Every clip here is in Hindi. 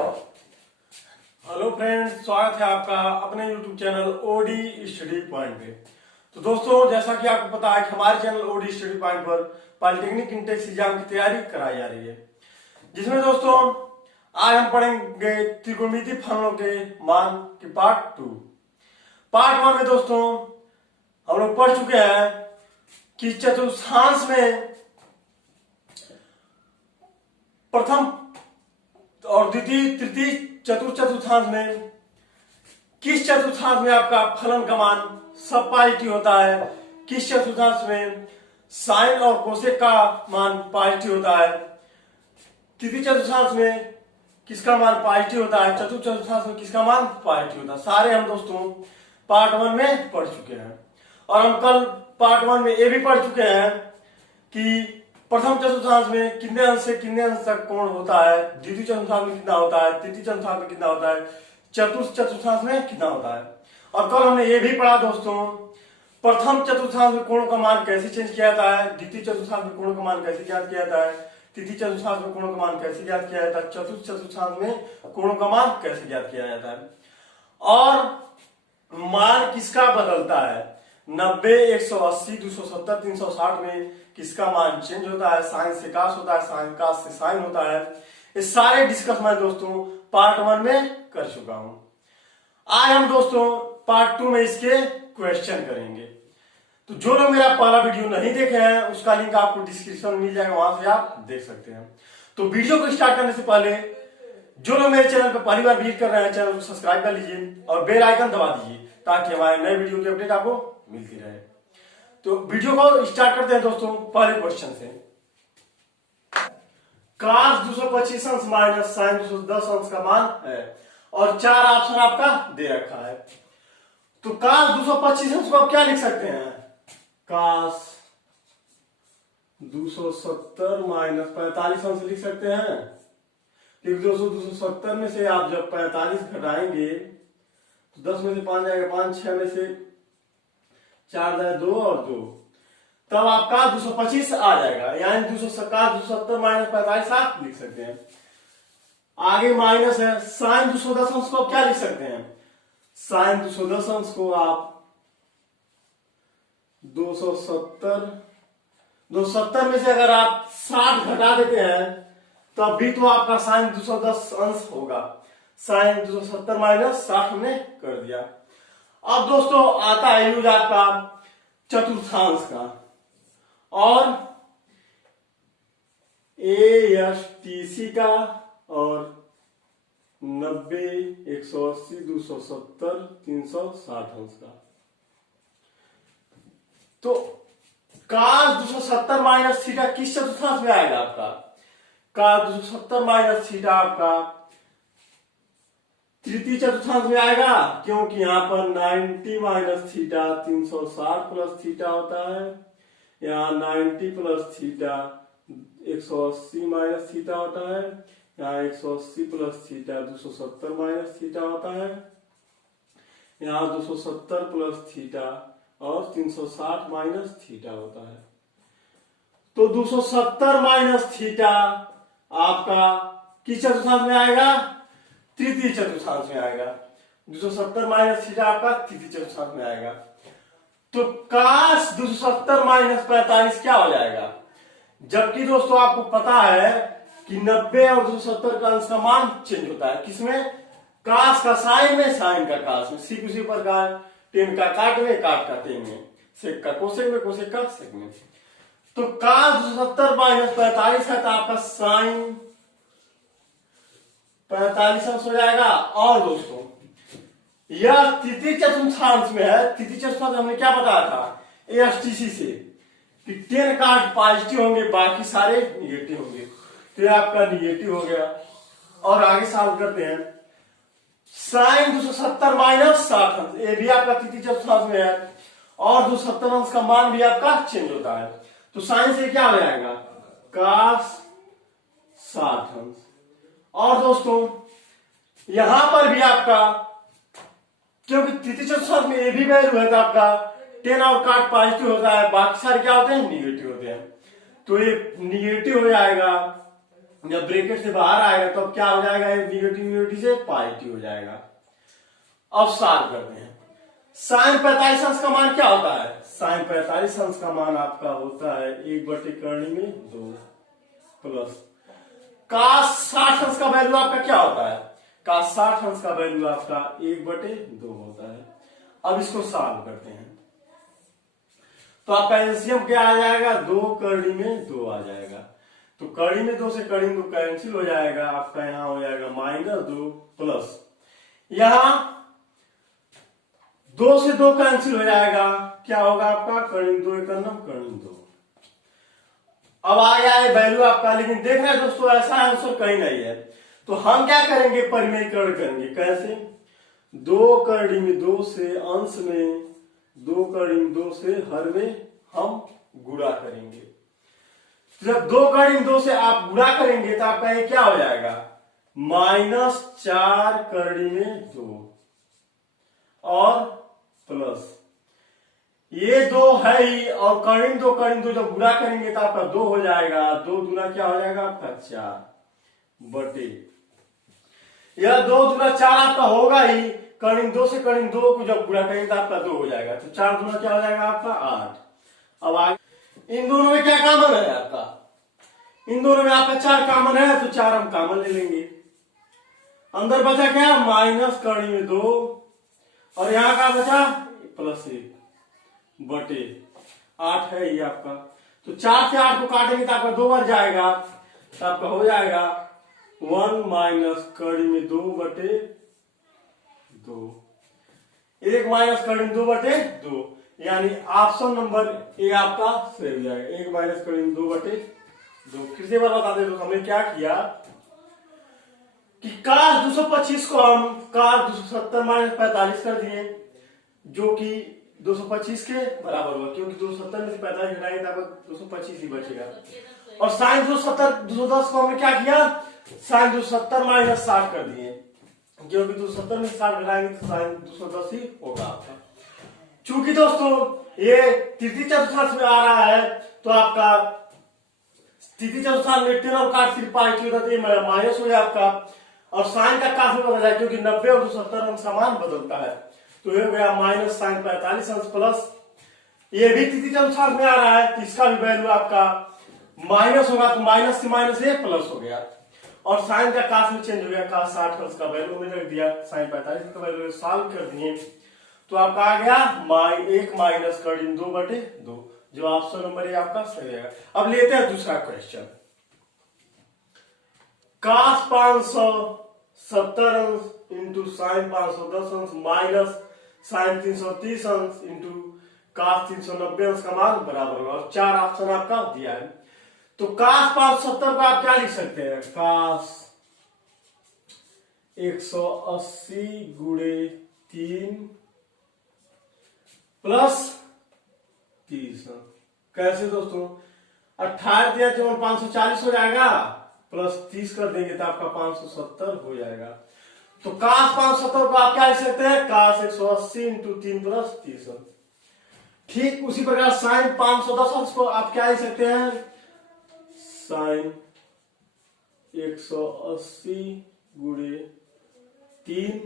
हेलो फ्रेंड्स, स्वागत है आपका अपने YouTube channel OD study point पे। तो दोस्तों, जैसा कि आपको पता है कि हमारे चैनल ओडी स्टडी पॉइंट पर पॉलिटेक्निक इंटेंस एग्जाम की तैयारी कराई जा रही है, जिसमें दोस्तों आज हम पढ़ेंगे त्रिकोणमितीय फलनों के मान की पार्ट 2। पार्ट 1 में दोस्तों हम लोग पढ़ चुके हैं कि चतुर्थांश में प्रथम और द्वितीय तृतीय चतुर्थांश में किस चतुर्थांश में आपका फलन का मान सब पॉजिटिव होता है, किस चतुर्थांश में साइन और कोसेक का मान पॉजिटिव होता है, तृतीय चतुर्थांश में किसका मान पॉजिटिव होता है, चतुर्थ चतुर्थांश में किसका मान पॉजिटिव होता है। सारे हम दोस्तों पार्ट 1 में पढ़ चुके हैं। और हम कल पार्ट 1 में ये भी पढ़ चुके हैं कि प्रथम चतुर्थांश में कितने अंश से कितने अंश तक कोण होता है, द्वितीय चतुर्थांश में कितना होता है, तृतीय चतुर्थांश में कितना होता है, चतुर्थ चतुर्थांश में कितना होता है। और कल हमने ये भी पढ़ा दोस्तों प्रथम चतुर्थांश में कोण का मान कैसे चेंज किया जाता है, द्वितीय चतुर्थांश में कोण का मान कैसे ज्ञात किया जाता है, तृतीय चतुर्थांश में कोण का मान कैसे ज्ञात किया जाता है, चतुर्थ चतुर्थांश में कोण का मान कैसे ज्ञात किया जाता है। और मान किसका बदलता है, 90, 180, 270, 360 में किसका मान चेंज होता है, साइन से कास होता है, साइन कास से साइन होता है। ये सारे डिस्कस मैं दोस्तों पार्ट 1 में कर चुका हूं। आज हम दोस्तों पार्ट 2 में इसके क्वेश्चन करेंगे। तो जो लोग मेरा पहला वीडियो नहीं देखे हैं उसका लिंक आपको डिस्क्रिप्शन में मिल जाएगा, वहां से आप देख सकते हैं। तो वीडियो को स्टार्ट करने से पहले जो लोग मेरे चैनल पर पहली बार विजिट कर रहे हैं, चैनल को सब्सक्राइब कर लीजिए और बेल आइकन दबा दीजिए ताकि हमारे नए वीडियो की अपडेट आपको मिलती रहे। तो वीडियो को स्टार्ट करते हैं दोस्तों पहले क्वेश्चन से। cos 225 अंश माइनस साइन 210 अंश का मान है और 4 ऑप्शन आपका दे रखा है। तो cos 225 अंश को आप क्या लिख सकते हैं, cos 270 माइनस 45 अंश लिख सकते हैं। क्योंकि दोस्तों 270 में से आप जब 45 घटाएंगे तो 10 में से 5 जाएगा, 5 6 में से 4 जाए 2 और 2, तब आपका 225 आ जाएगा। यानी 270 माइनस 45 आप लिख सकते हैं। आगे माइनस है, साइन 210 अंश को आप क्या लिख सकते हैं, साइन 210 अंश को आप 270 में से अगर आप 60 घटा देते हैं तब भी तो आपका साइन 210 अंश होगा। साइन 270 माइनस 60 हमने कर दिया। अब दोस्तों आता है यूज आपका चतुर्थांश का, और ASTC का और 90, 180, 270, 360 अंश का। तो cos 270 माइनस थीटा किस चतुर्थांश में आएगा आपका, cos 270 माइनस थीटा आपका तृतीय चतुर्थांश में आएगा, क्योंकि यहां पर 90 माइनस थीटा 360 प्लस थीटा होता है, यहाँ 90 प्लस थीटा 180 माइनस थीटा होता है, यहाँ 180 प्लस थीटा 270 माइनस थीटा होता है, यहाँ 270 प्लस थीटा और 360 माइनस थीटा होता है। तो 270 माइनस थीटा आपका किस चतुर्थांश में आएगा, तृतीय चतुर्थांश में आएगा। 270 माइनस थीटा आपका तृतीय चतुर्थांश में आएगा। तो cos 270 माइनस 45 क्या हो जाएगा, जबकि दोस्तों आपको पता है कि 90 और 270 का अंश का मान चेंज होता है, किसमें, cos का साइन में, साइन का cos में, सीख उसी प्रकार टेन का काट में, काट का टेन में, सेक का कोसेक में, कोसेक का सेक में। तो cos 270 माइनस 45 है तो आपका साइन 45 अंश हो जाएगा। और दोस्तों यह तृतीय चतुर्थांश में है। तृतीय चतुर्थांश हमने क्या बताया था ASTC से कि 10 कार्ड पॉजिटिव होंगे, बाकी सारे निगेटिव होंगे। तो यह आपका निगेटिव हो गया। और आगे सॉल्व करते हैं, साइन 270 माइनस 60 अंश, ये भी आपका तृतीय चतुर्थांश में है और 270 अंश का मान भी आपका चेंज होता है। तो साइन से क्या हो जाएगा, cos 60 अंश। और दोस्तों यहां पर भी आपका, क्योंकि तृतीय चतुर्थांश में ये भी वैल्यू है तो आपका 10 और काट पॉजिटिव होता है, बाकी सारे क्या होते हैं, निगेटिव होते हैं। तो ये निगेटिव हो जाएगा जब ब्रैकेट से बाहर आएगा तो अब क्या हो जाएगा, निगेटिव से पॉजिटिव हो जाएगा। अब सॉल्व करते हैं। साइन 45 अंश का मान क्या होता है, साइन 45 अंश का मान आपका होता है 1/कर्णी में 2 प्लस काश 60 अंश का वैल्यू आपका क्या होता है, काश 60 अंश का वैल्यू आपका 1/2 होता है। अब इसको सॉल्व करते हैं तो आपका एलसीएम क्या आ जाएगा, 2 कर्णी में 2 आ जाएगा। तो कर्णी में 2 से कर्णी में 2 कैंसिल हो जाएगा, आपका यहां हो जाएगा -2 प्लस यहां 2 से 2 कैंसिल हो जाएगा, क्या होगा आपका कर्णी 2 एकम कर्णी 2। अब आ गया है वैल्यू आपका, लेकिन देख रहे हैं दोस्तों ऐसा आंसर कहीं नहीं है, तो हम क्या करेंगे, परिमेयीकरण करेंगे। कैसे, 2 कर्णी में 2 से अंश में 2 कर्णी में 2 से हर में हम गुणा करेंगे। जब 2 कर्णी में 2 से आप गुणा करेंगे तो आपका ये क्या हो जाएगा, -4 कर्णी में 2 और प्लस ये 2 है ही, और कर्णी 2 जब गुणा करेंगे तो आपका 2 हो जाएगा, 2 दूना क्या हो जाएगा आपका 4 बटे यह 2 दूना 4 आपका होगा ही, कर्णी 2 से कर्णी 2 को जब गुणा करेंगे तो आपका 2 हो जाएगा, तो 4 दूना क्या हो जाएगा आपका 8। अब आगे इन दोनों में क्या कॉमन है आपका, इन दोनों में आपका 4 कॉमन है, तो 4 हम कॉमन ले लेंगे। अंदर बचा क्या, माइनस कर्णी में 2 और यहां का बचा +1 बटे 8 है ये आपका। तो 4 से 8 को काटेंगे तो आपका 2 बार जाएगा, तो आपका हो जाएगा 1 माइनस कर्णी में 2 बटे 2, 1 माइनस कर्णी में 2 बटे 2, यानी ऑप्शन नंबर ए आपका सही हो जाएगा, 1 माइनस कर्णी में 2 बटे 2। फिर से बार बता दे, तो हमने क्या किया कि cos 225 को हम cos 270 माइनस 45 कर दिए, जो कि 225 के बराबर हुआ, क्योंकि 270 में से 45 घटाएंगे तो आपको 225 ही बचेगा। और साइन 210 को हमने क्या किया, साइन 270 माइनस 60 कर दिए, क्योंकि 270 में 60 घटाएंगे तो साइन 210 ही होगा आपका। चूंकि दोस्तों ये तृतीय चतुर्थांश में आ रहा है, तो आपका तृतीय चतुर्थांश में 10 और काट सिर्फ पॉजिटिव रहता है, माइनस हो गया आपका, और साइन का काट में बदल जाए, क्योंकि 90 और 270 अंश का मान बदलता है, तो ये हो गया माइनस साइन 45 अंश प्लस ये भी तृतीय चतुर्थांश में आ रहा है, तो इसका भी वैल्यू आपका माइनस होगा, तो माइनस से माइनस ये प्लस हो गया, और साइन का काश में चेंज हो गया, काश 60 अंश का वैल्यू में रख दिया, साइन 45 का वैल्यू सॉल्व कर दिए, तो आपका आ गया 1 माइनस कर्णी 2 बटे 2, जो ऑप्शन नंबर ए आपका सही है। अब लेते हैं दूसरा क्वेश्चन, काश 570 अंश इंटू साइन 510 अंश माइनस साइन 330 अंश इंटू काश 390 अंश का मान बराबर होगा, और 4 ऑप्शन आपका दिया है। तो काश 570 को आप क्या लिख सकते हैं, काश 180 गुणे 3 प्लस 30। कैसे दोस्तों, 28 दिया जो 540 हो जाएगा, प्लस 30 कर देंगे तो आपका 570 हो जाएगा। तो काश 570 को आप क्या लिख सकते हैं, काश 180 इंटू 3 प्लस 30। ठीक उसी प्रकार साइन 510 को आप क्या लिख सकते हैं, साइन 180 गुणे 3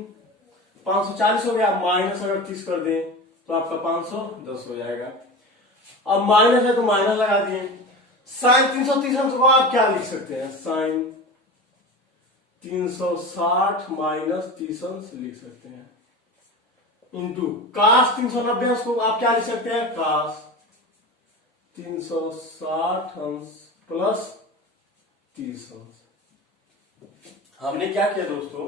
540 हो गया, माइनस अगर 30 कर दें तो आपका 510 हो जाएगा। अब माइनस है तो माइनस लगा दिए, साइन 330 अंश को आप क्या लिख सकते हैं, साइन 360 माइनस 30 अंश लिख सकते हैं, इंटू काश 390 अंश को आप क्या लिख सकते हैं, काश 360 अंश प्लस 30 अंश। हमने क्या किया दोस्तों,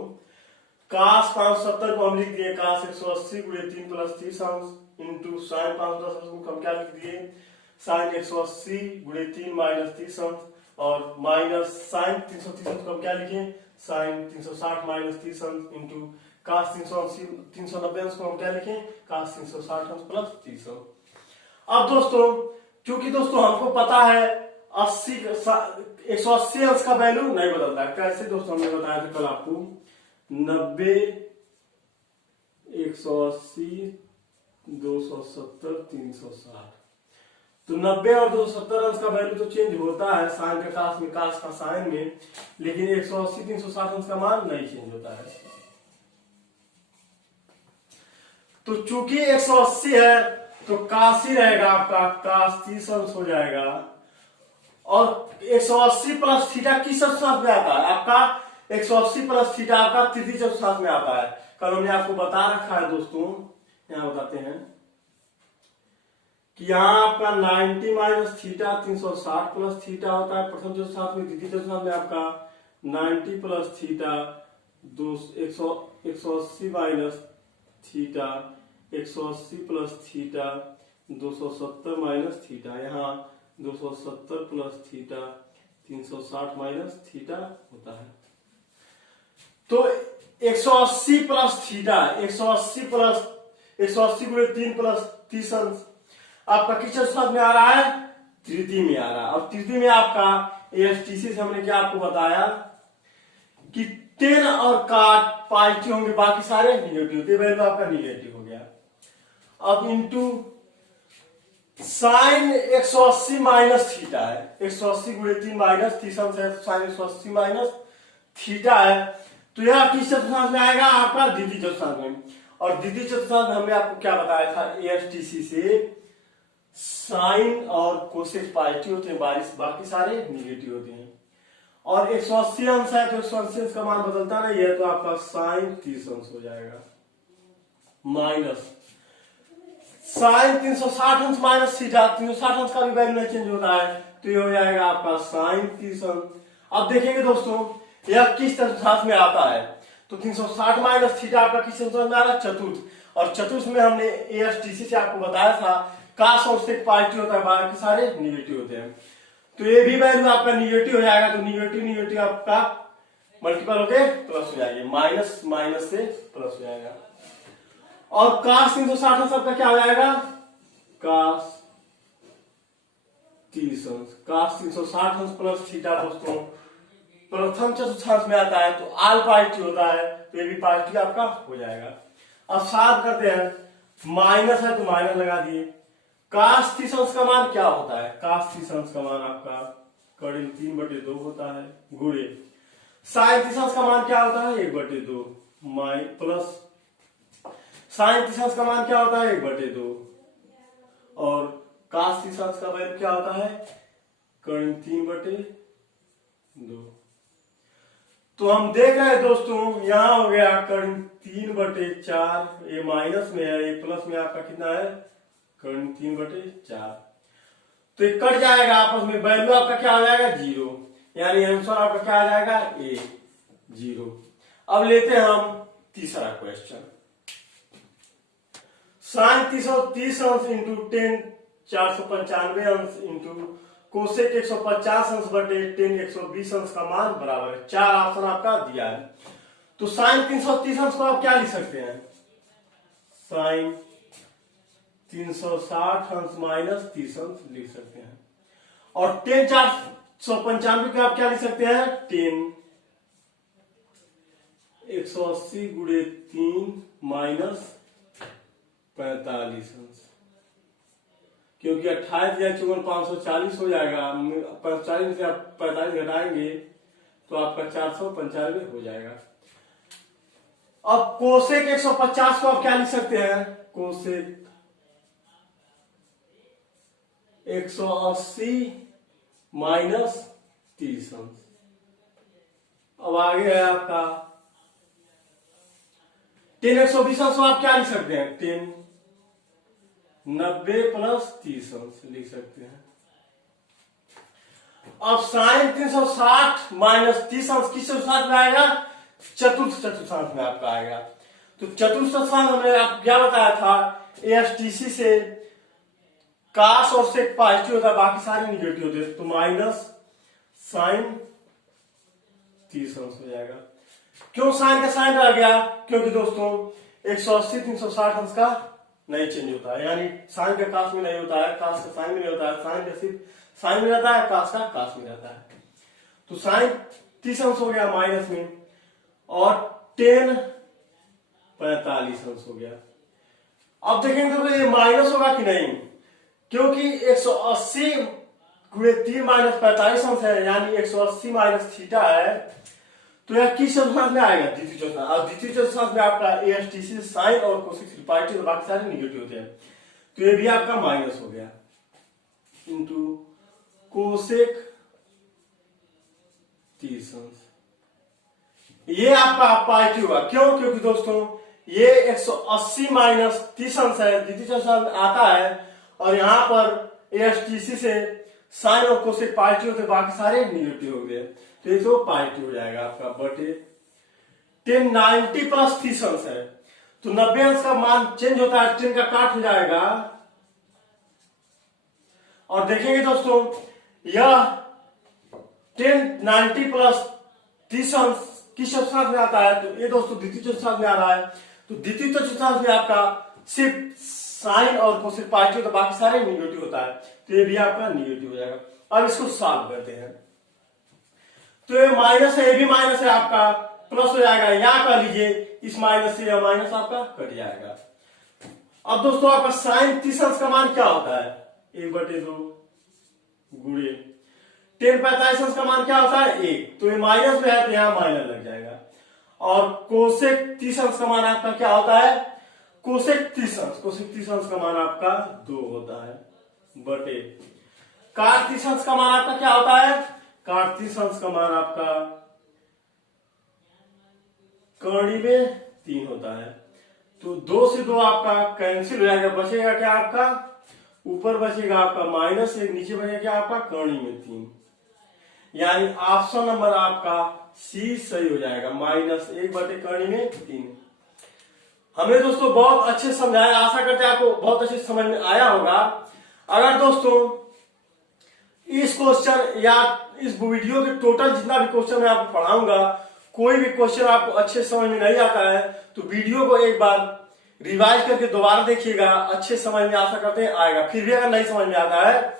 काश 570 को हम लिख दिए काश 180 गुणे 3 प्लस 30 अंश इंटू साइन 510 अंश को हम क्या लिख दिए, साइन 180 गुणे 3 माइनस 30 अंश, और माइनस साइन 330 अंश को हम क्या लिखे, साइन 360 माइनस 30 अंश इंटू काश 390 अंश को हम क्या लिखे, काश 360 अंश प्लस 30 अंश। अब दोस्तों क्योंकि दोस्तों हमको पता है 180 अंश का वैल्यू नहीं बदलता है, कैसे दोस्तों हमने बताया था कल आपको, 90 180 270 360, तो 90 और 270 अंश का वैल्यू तो चेंज होता है, साइन का कास में, कास का साइन में, लेकिन 180 360 अंश का मान नहीं चेंज होता है। तो चूंकि 180 है तो काश ही रहेगा आपका, काश 30 अंश हो जाएगा। और 180 प्लस थीटा किस चतुर्थांश में आता है आपका? 180 प्लस थीटा आपका तृतीय चतुर्थांश में आता है। कल हमने आपको बता रखा है दोस्तों, यहां बताते हैं कि यहाँ आपका 90 माइनस थीटा 360 प्लस थीटा होता है प्रथम चतुर्थांश में, द्वितीय चतुर्थांश में आपका 90 plus theta 180 minus theta 180 plus theta 270 minus theta, यहाँ 270 प्लस थीटा 360 माइनस थीटा होता है। तो 180 प्लस थीटा 180 प्लस 180 गुणे 3 प्लस 30 अंश आपका किस चतुर्थांश में आ रहा है? तृतीय में आ रहा है। और तृतीय में आपका एएसटीसी से हमने क्या आपको बताया कि 10 और काट पॉजिटिव होंगे, बाकी सारे निगेटिव होते, वैल्यू आपका निगेटिव हो गया। अब इंटू साइन 180 माइनस थीटा है, 180 गुणे 3 माइनस 30 अंश है, साइन 180 माइनस थीटा है, तो यह किस चतुर्थांश में आएगा? आपका द्वितीय चतुर्थांश में। और द्वितीय चतुर्थांश में हमने आपको क्या बताया था एएसटीसी से, साइन और कोसेक पॉजिटिव होते हैं, बाकी सारे निगेटिव होते हैं। और 180 अंश है तो 180 अंश का मान बदलता नहीं है, तो आपका साइन 30 अंश हो जाएगा, माइनस साइन 360 अंश माइनस थीटा, 360 अंश का भी वैल्यू नहीं चेंज होता है, तो ये हो जाएगा आपका साइन 30 अंश। अब देखेंगे दोस्तों यह किस चतुर्थांश में आता है, तो 360 माइनस थीटा आपका किस चतुर्थांश में आ रहा है? चतुर्थ। और चतुर्थ में हमने एएसटीसी से आपको बताया था काश और सेक पॉजिटिव होता है, बाकी सारे निगेटिव होते हैं, तो ये भी वैल्यू आपका निगेटिव हो जाएगा, तो निगेटिव निगेटिव आपका मल्टीपल होके प्लस हो जाएगा, माइनस माइनस से प्लस हो जाएगा। और काश 360 अंश आपका क्या हो जाएगा? काश 30 अंश, काश 360 अंश प्लस थीटा दोस्तों प्रथम चतुर्थांश में आता है, तो आल पॉजिटिव होता है, तो ये भी पॉजिटिव आपका हो जाएगा। अब साफ करते हैं, माइनस है तो माइनस लगा दिए। काश 30 अंश का मान क्या होता है? काश 30 अंश का मान आपका करीब 3/2 होता है, गुणे साइन 30 अंश का मान क्या होता है? 1/2 प्लस साइन 30 अंश का मान क्या होता है? 1/2 और काश 30 अंश का वैल्यू क्या होता है? करीब 3/2। तो हम देख रहे हैं दोस्तों यहां हो गया करीब 3/4, ये माइनस में है, ये प्लस में आपका कितना है? करीब 3/4। तो ये कट जाएगा आपस में, वैल्यू आपका क्या हो जाएगा? 0, यानी आंसर आपका क्या आ जाएगा? ए 0। अब लेते हैं हम तीसरा क्वेश्चन, साइन 330 अंश इंटू 10 495 अंश इंटू कोसेक 150 अंश बटे 10 120 अंश का मान बराबर है। 4 ऑप्शन आपका दिया है। तो साइन 330 अंश को आप क्या लिख सकते हैं? साइन 360 अंश माइनस 30 अंश लिख सकते हैं। और 10 495 को आप क्या लिख सकते हैं? 10 180 गुणे 3 माइनस 45 अंश, क्योंकि 28 या 540 हो जाएगा, 45 से आप 45 घटाएंगे तो आपका 495 हो जाएगा। अब कोसेक 150 को आप क्या लिख सकते हैं? कोसेक 180 माइनस 30 अंश। अब आगे है आपका 10 120 अंश को आप क्या लिख सकते हैं? 10 90 प्लस 30 अंश लिख सकते हैं। अब साइन 360 माइनस 30 अंश किस चतुर्थांश में आएगा? चतुर्थ चतुर्थांश में आपका आएगा। तो चतुर्थ चतुर्थांश हमने आप क्या बताया था एएसटीसी से, काश और सेक पॉजिटिव होता है, बाकी सारे निगेटिव होते हैं, तो माइनस साइन 30 अंश हो जाएगा। क्यों साइन का साइन रह गया? क्योंकि दोस्तों 180 360 अंश का नहीं चेंज होता है, यानी साइन का काश में नहीं होता है, काश का साइन में नहीं होता है, साइन का सिर्फ साइन में रहता है, काश का काश में रहता है। तो साइन 30 अंश हो गया माइनस में, और 10 45 अंश हो गया। अब देखेंगे तो ये माइनस होगा कि नहीं? क्योंकि 180 गुणे 3 माइनस 45 अंश है, यानी 180 माइनस थीटा है, तो यह किस चतुर्थांश में आएगा? द्वितीय चतुर्थांश। और द्वितीय चतुर्थांश में आपका ASTC साइन और कोसेक पार्टी बाकी सारे निगेटिव होते हैं, तो ये भी आपका माइनस हो गया इंटू कोसेक 30 अंश। ये आपका पॉजिटिव होगा। क्यों? क्योंकि दोस्तों ये 180 माइनस 30 अंश है, द्वितीय चतुर्थांश आता है, और यहां पर ASTC से साइन और कोसेक पॉजिटिव होते, बाकी सारे निगेटिव हो गए, तो ये तो पॉजिटिव हो जाएगा आपका बटे 10 90 प्लस 30 अंश है, तो 90 अंश का मान चेंज होता है, 10 का काट हो जाएगा। और देखेंगे दोस्तों यह 10 90 प्लस 30 अंश किस चतुर्थांश में आता है? तो ये दोस्तों द्वितीय चतुर्थांश में आ रहा है, तो द्वितीय चतुर्थांश में आपका सिर्फ साइन और कोसेक पॉजिटिव होता है, बाकी सारे निगेटिव होता है, तो ये भी आपका निगेटिव हो जाएगा। अब इसको सॉल्व करते हैं, तो ये माइनस है, ये भी माइनस है, आपका प्लस हो जाएगा, यहां कर लीजिए, इस माइनस से यह माइनस आपका कट जाएगा। अब दोस्तों आपका साइन 30 अंश का मान क्या होता है? 1/2 गुणे 10 45 अंश का मान क्या होता है? 1, तो ये माइनस में है तो यहां माइनस लग जाएगा। और कोसेक 30 अंश का मान आपका क्या होता है? कोसेक 30 अंश का मान आपका 2 होता है बटे काट 30 अंश का मान आपका क्या होता है? काट 30 अंश का मान आपका कड़ी में 3 होता है, तो 2 से 2 आपका कैंसिल हो जाएगा, बचेगा क्या आपका? ऊपर बचेगा आपका -1, नीचे बचेगा क्या आपका? कड़ी में 3, यानी ऑप्शन नंबर आपका सी सही हो जाएगा, -1 बटे कड़ी में 3। हमने दोस्तों बहुत अच्छे समझाया, आशा करते हैं आपको बहुत अच्छे समझ में आया होगा। अगर दोस्तों इस क्वेश्चन या इस वीडियो के टोटल जितना भी क्वेश्चन मैं आपको पढ़ाऊंगा, कोई भी क्वेश्चन आपको अच्छे समझ में नहीं आता है, तो वीडियो को एक बार रिवाइज करके दोबारा देखिएगा, अच्छे समझ में आशा करते हैं आएगा। फिर भी अगर नहीं समझ में आता है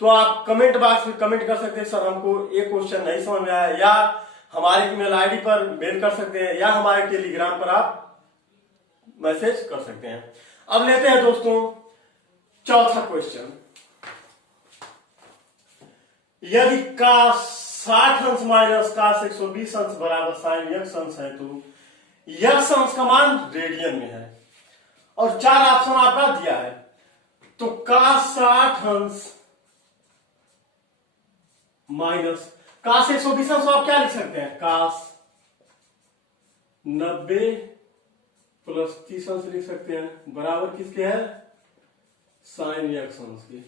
तो आप कमेंट बॉक्स में कमेंट कर सकते हैं, सर हमको ये क्वेश्चन नहीं समझ में आया, या हमारे ईमेल आईडी पर मेल कर सकते हैं, या हमारे टेलीग्राम पर आप मैसेज कर सकते हैं। अब लेते हैं दोस्तों चौथा क्वेश्चन। यदि cos 60 अंश माइनस cos 120 अंश बराबर sin x अंश है, तो x अंश का मान रेडियन में है और 4 ऑप्शन आपका दिया है, तो cos 60 अंश माइनस cos 120 अंश आप क्या लिख सकते हैं? cos 90 प्लस 30 अंश लिख सकते हैं, बराबर किसके है? sin x अंश के।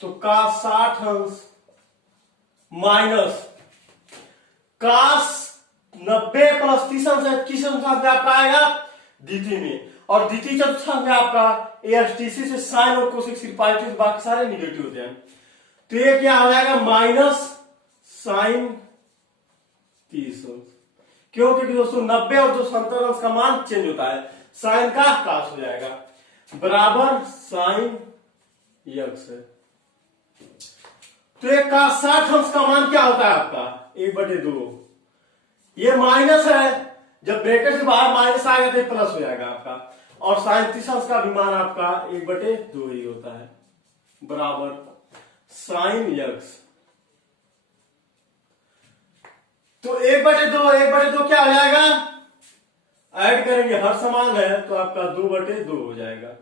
तो cos 60 अंश माइनस cos 90 प्लस 30 अंश है, किस अनुसार में आपका आएगा? द्वितीय में, और द्वितीय चतुर्थांश में आपका ASTC से साइन और कोसेक पॉजिटिव, बाकी सारे निगेटिव होते हैं, तो ये क्या हो जाएगा? माइनस साइन 30 अंश। क्यों? क्योंकि दोस्तों 90 और 270 अंश का मान चेंज होता है, साइन का कास हो जाएगा, बराबर साइन x है। तो एक का 60 अंश का मान क्या होता है आपका? 1/2। ये माइनस है, जब ब्रैकेट से बाहर माइनस आएगा तो प्लस हो जाएगा आपका, और साइन 30 अंश का भी मान आपका 1/2 ही होता है, बराबर साइन x। तो 1/2 क्या हो जाएगा? ऐड करेंगे, हर समान है, तो आपका 2/2 हो जाएगा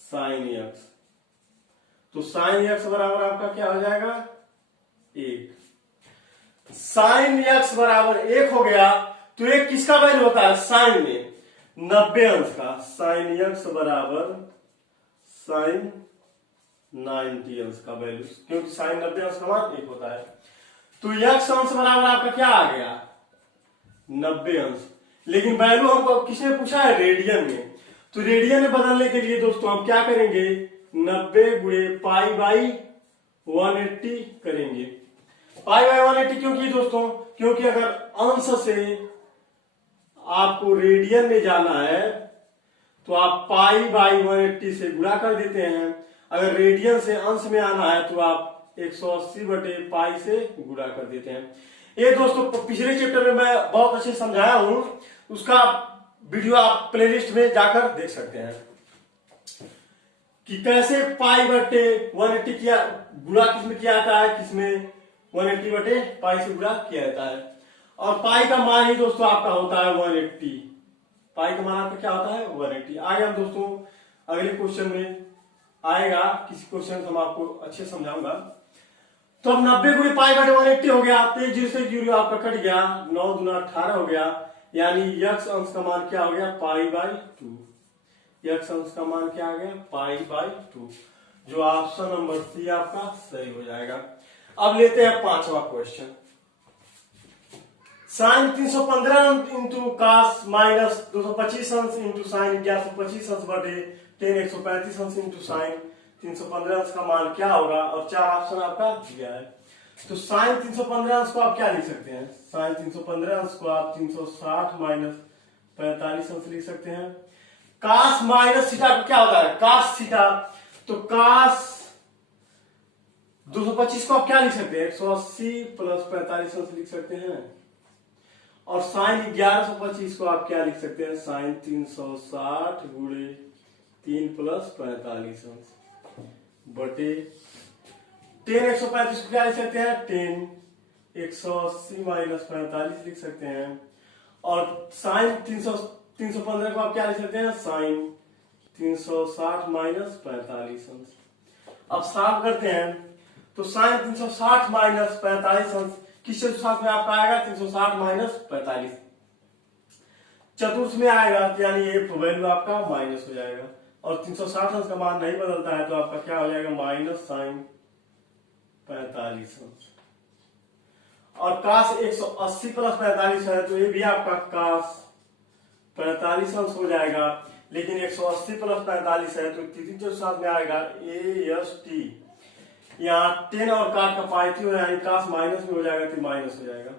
साइन x। तो साइन x बराबर आपका क्या हो जाएगा? 1। साइन x बराबर 1 हो गया, तो एक किसका वैल्यू होता है? साइन में 90 अंश का, साइन x बराबर साइन 90 अंश का वैल्यू, क्योंकि साइन 90 अंश का मान 1 होता है, तो x अंश बराबर आपका क्या आ गया? 90 अंश। लेकिन वैल्यू हमको किसने पूछा है? रेडियन में। तो रेडियन में बदलने के लिए दोस्तों हम क्या करेंगे? 90 गुणे पाई बाई 180 करेंगे। पाई बाई 180 क्यों की दोस्तों? क्योंकि अगर अंश से आपको रेडियन में जाना है तो आप पाई बाई 180 से गुणा कर देते हैं, अगर रेडियन से अंश में आना है तो आप 180 बटे पाई से गुणा कर देते हैं। ये दोस्तों पिछले चैप्टर में मैं बहुत अच्छे समझाया हूं, उसका वीडियो आप प्लेलिस्ट में जाकर देख सकते हैं। कि कैसे पाई बटे 180 किया गुणा किसमें किया जाता है, किसमें 180 बटे पाई से गुणा किया जाता है। और पाई का मान ही दोस्तों आपका होता है 180। पाई का मान आपका क्या होता है 180। आगे हम दोस्तों अगले क्वेश्चन में आएगा, किसी क्वेश्चन हम आपको अच्छे समझाऊंगा। तो अब 90 गुणे पाई बटे 180 हो गया, तो 0 से 0 आपका कट गया, 9 दूना 18 हो गया, यानी यक्स अंश का मान क्या हो गया पाई बाई 2। यक्स अंश का मान क्या आ गया पाई बाई 2, जो ऑप्शन नंबर सी आपका सही हो जाएगा। अब लेते हैं पांचवा question. Sine 315 into cos minus 225 अंश इंटू साइन 1125 अंश बटे 10 135 अंश इंटू साइन 315 अंश का मान क्या होगा, और चार ऑप्शन आपका दिया है। तो साइन 315 अंश को आप क्या लिख सकते हैं, साइन 315 अंश को आप 360 माइनस 45 अंश लिख सकते हैं। कास माइनस थीटा को क्या होता है कास थीटा, तो कास 225 को आप क्या लिख सकते हैं 180 प्लस 45 अंश लिख सकते हैं। और साइन 1125 को आप क्या लिख सकते हैं साइन 360 गुणे 3 प्लस 45 अंश बटे 10 135 को क्या लिख सकते हैं 10 180 माइनस 45 लिख सकते हैं। और साइन 315 को आप क्या लिख सकते हैं साइन 360 माइनस 45 अंश। अब साफ करते हैं, तो साइन 360 माइनस 45 अंश किस चतुर्थांश में आपका आएगा 360 माइनस 45 चतुर्थ में आएगा, तो यानी ये वैल्यू आपका माइनस हो जाएगा। और 360 अंश का मान नहीं बदलता है, तो आपका क्या हो जाएगा माइनस साइन 45 अंश। और कास 180 प्लस 45 है, तो ये भी आपका कास 45 अंश हो जाएगा। लेकिन 180 प्लस 45 है, तो तृतीय चतुर्थांश में आएगा AST। यहाँ 10 और काट का पाई हो यानी कास माइनस में हो जाएगा, तो माइनस हो जाएगा।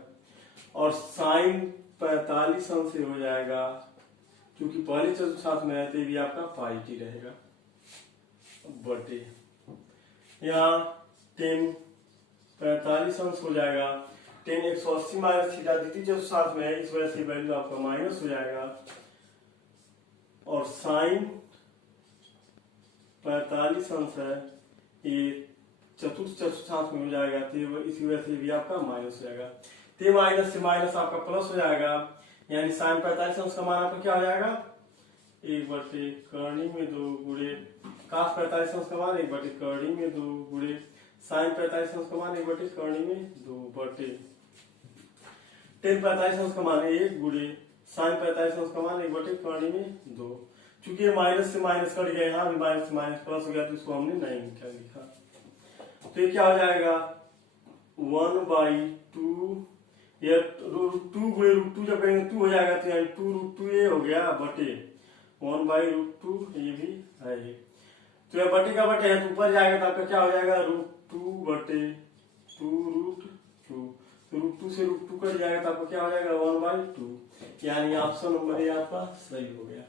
और साइन 45 अंश से हो जाएगा, क्योंकि पहले चतुर्थांश में है, तो भी आपका पाई टी रहेगा बटे यहाँ 10 45 अंश हो जाएगा। 10 180 माइनस थीटा द्वितीय चतुर्थांश में है, इस वजह से वैल्यू आपका माइनस हो जाएगा। और साइन 45 अंश है, ये चतुर्थ चतुर्थांश में हो जाएगा, तो इसी वजह से भी आपका माइनस हो जाएगा। तो माइनस से माइनस आपका प्लस हो जाएगा, यानी साइन 45 अंश का मान आपका क्या हो जाएगा 1 करनी में 2 गुणे कास 45 अंश का मान 1 करनी में 2 गुणे साइन 45 अंश का मान 1 करनी में 2 बटे 10 45 अंश का मान 1 गुणे साइन 45 अंश का मान 1 करनी में 2। चूंकि ये माइनस से माइनस कट गया, यहाँ भी माइनस से माइनस प्लस हो गया, तो इसको हमने नहीं लिखा। तो ये क्या हो जाएगा 1/2, ये √2 गुणे √2 जब करेंगे 2 हो जाएगा, तो यानी 2√2 ये हो गया बटे 1/√2 ये भी है ये। तो ये बटे का बटे है, तो ऊपर जाएगा तो आपका क्या हो जाएगा √2 बटे 2√2। तो √2 से √2 कट जाएगा, तो आपका क्या हो जाएगा 1/2, यानी ऑप्शन नंबर ए आपका सही हो गया।